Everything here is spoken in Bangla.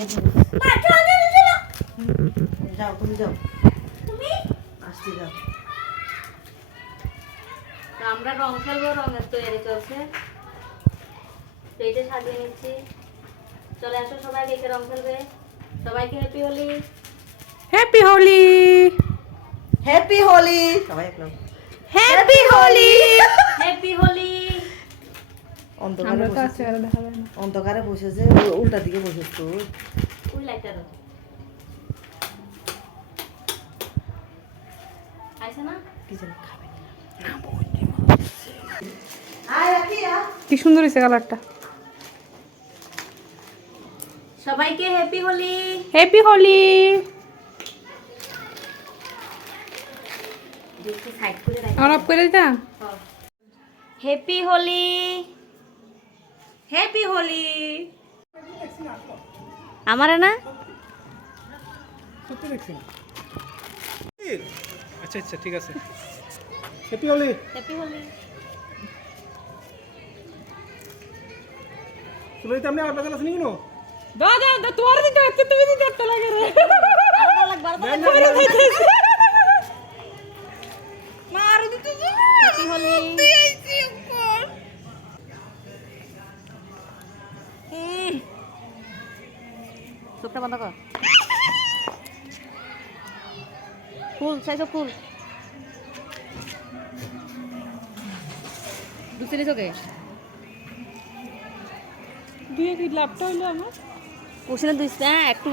দেখে যাও, তুমি যাও, তুমি আসতে যাও। তো আমরা রং খেলবো, রঙের তৈরি চলছে, প্লেটে সাজিয়ে নিচ্ছি। চলে আসো সবাই, কে কে রং খেলবে। সবাইকে happy Holi. Happy Holi, happy Holi সবাই একদম হ্যাপি হোলি। হ্যাপি হোলি। অন্ধকারে আমরা তো বসেছে, আছি, আর দেখা যায় না। অন্ধকারে বসেছে, উল্টা দিকে বসেছে তো। ওই লাইটটা দাও। আইছে না? কি জানি খাবে। কি সুন্দর হয়েছে কালারটা। সবাইকে হ্যাপি হোলি। হ্যাপি হোলি। দেখি সাইড করে আর অফ করে দিতা। হ্যাপি হোলি। হ্যাপি হোলি। আমার না সত্যি দেখছি। আচ্ছা আচ্ছা ঠিক আছে। হ্যাপি হোলি। হ্যাপি হোলি। সুলইতে আপনি আর বাজার আছেন কেন? দাদা তোমার দিতে হচ্ছে, তুমি দিতে হচ্ছে লাগে রে। মার দিতে হ্যাপি হোলি। চোখটা বন্ধ কর। ফুল চাইছো, ফুল দুসরি চোখে দুই কি লাভটা হইলো আমার। কোশিনে দুইছে একটু